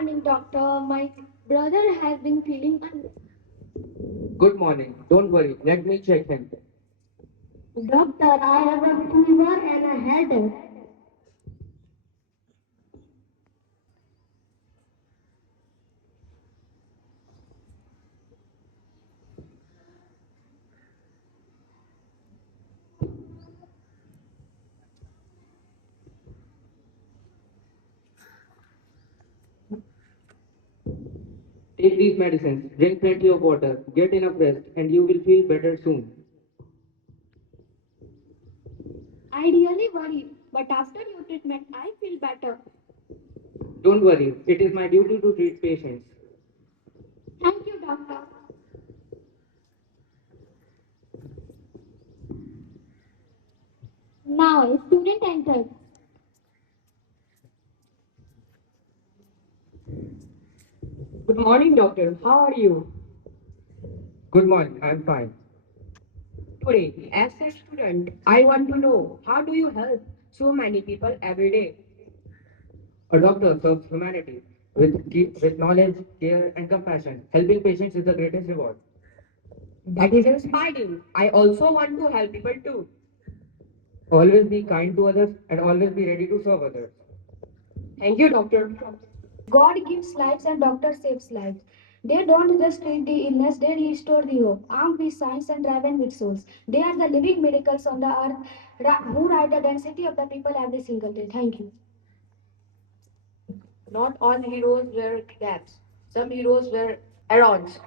morning, doctor. My brother has been feeling unwell. Good morning. Don't worry. Let me check him. Doctor, I have a fever and a headache. Take these medicines. Drink plenty of water. Get enough rest, and you will feel better soon. I really worry, but after your treatment, I feel better. Don't worry. It is my duty to treat patients. Thank you, doctor. Now, a student entered. Good morning, doctor. How are you? Good morning. I'm fine. Today, as a student, I want to know how do you help so many people every day? A doctor serves humanity with knowledge, care, and compassion. Helping patients is the greatest reward. That is inspiring. I also want to help people too. Always be kind to others and always be ready to serve others. Thank you, doctor. God gives lives and doctor saves lives. They don't just treat the illness, they restore the hope. Armed with science and driven with souls. They are the living miracles on the earth who write the density of the people every single day. Thank you. Not all heroes wear caps. Some heroes wear arons.